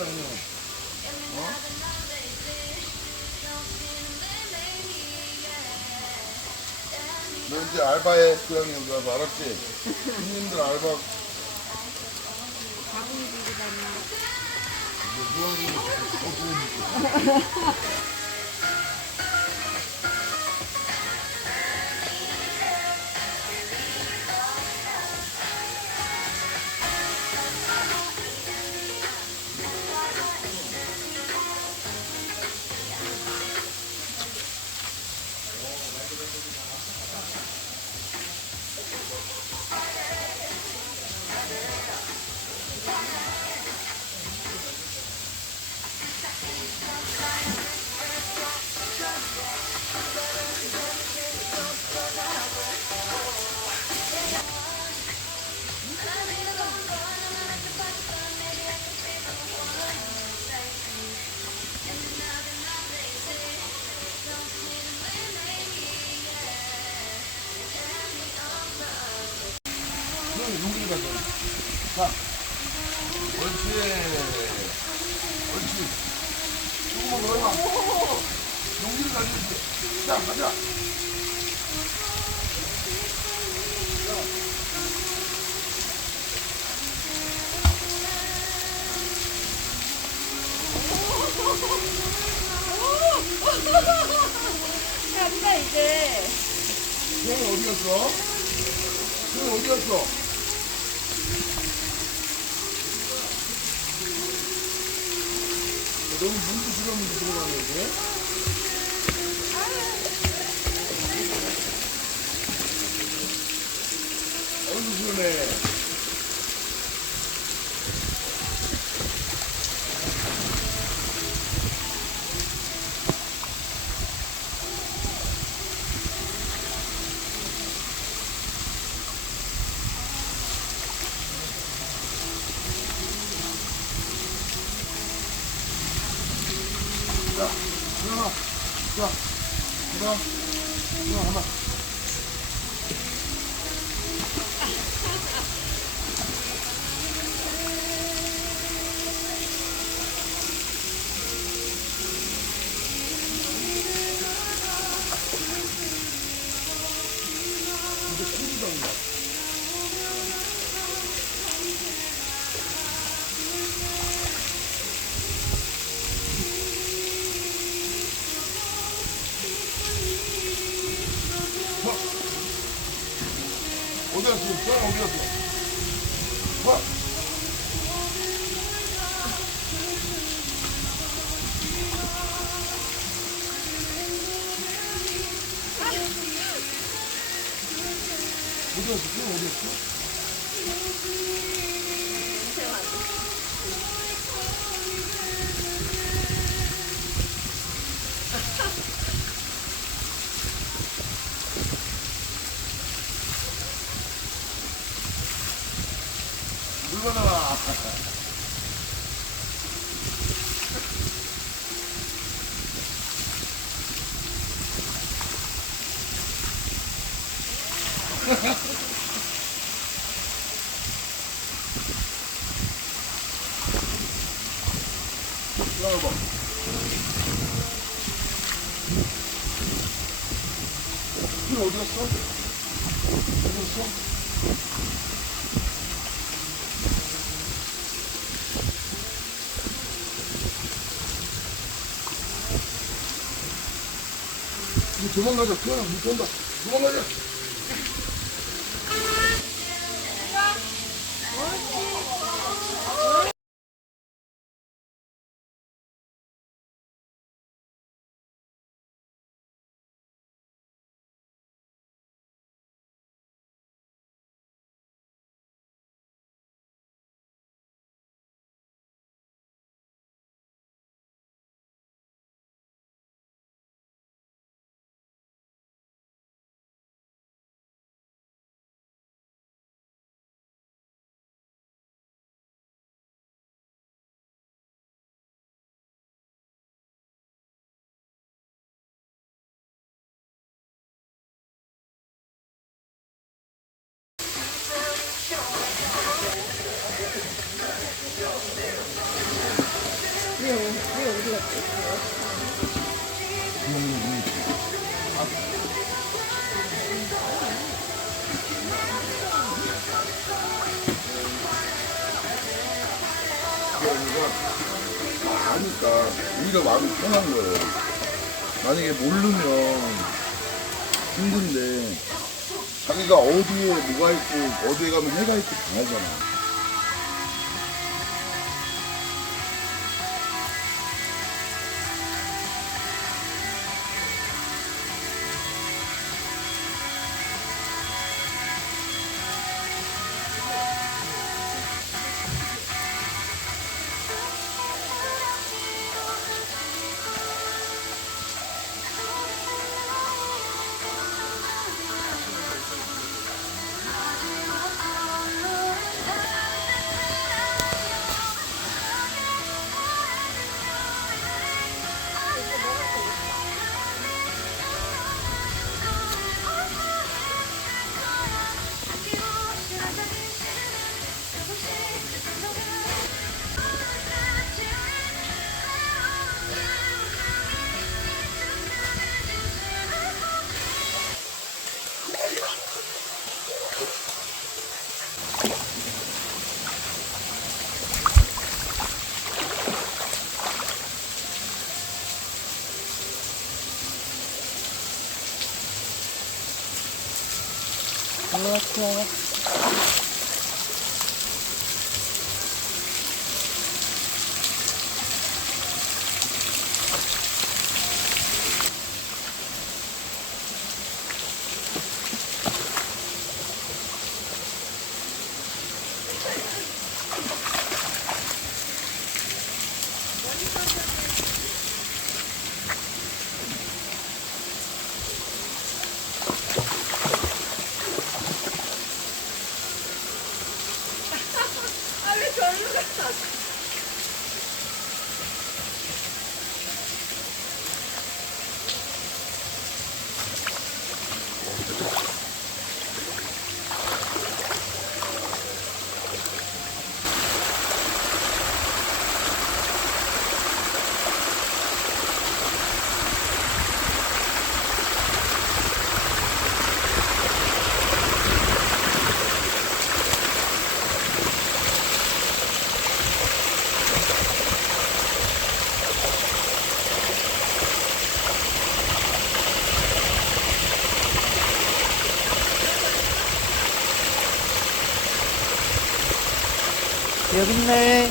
놈이다, 그냥. 어? 너 이제 알바해, 고향에 여기 와서 알았지? 손님들 알바, 바구니 들고 다녀. 고향이 용기를 가져. 자, 옳지. 옳지. 조금만 더 해봐. 용기를 가져야지. 자, 가자. 간다, 이제. 쟤는 어디 갔어? 쟤는 어디 갔어? 너무 물도 들어가면 들어가네, 이게. 어이구, 시원해. 자, 일어나. 자, 일어나. 일어나, 가만. 이제 큰일이다. 어디 갔어? 저 어디 갔어? 와! 어디 갔어? 저 어디 갔어? 물 받아라. 들어가 봐. 길 어디 갔어? 어디 갔어? 이제 도망가자. 그냥 물 쏜다. 도망가자. 아니까 우리가 마음이 편한 거예요. 만약에 모르면 힘든데 자기가 어디에 뭐가 있고 어디에 가면 해가 있고 당하잖아. 아왜 절로 갔어? 여기 있네.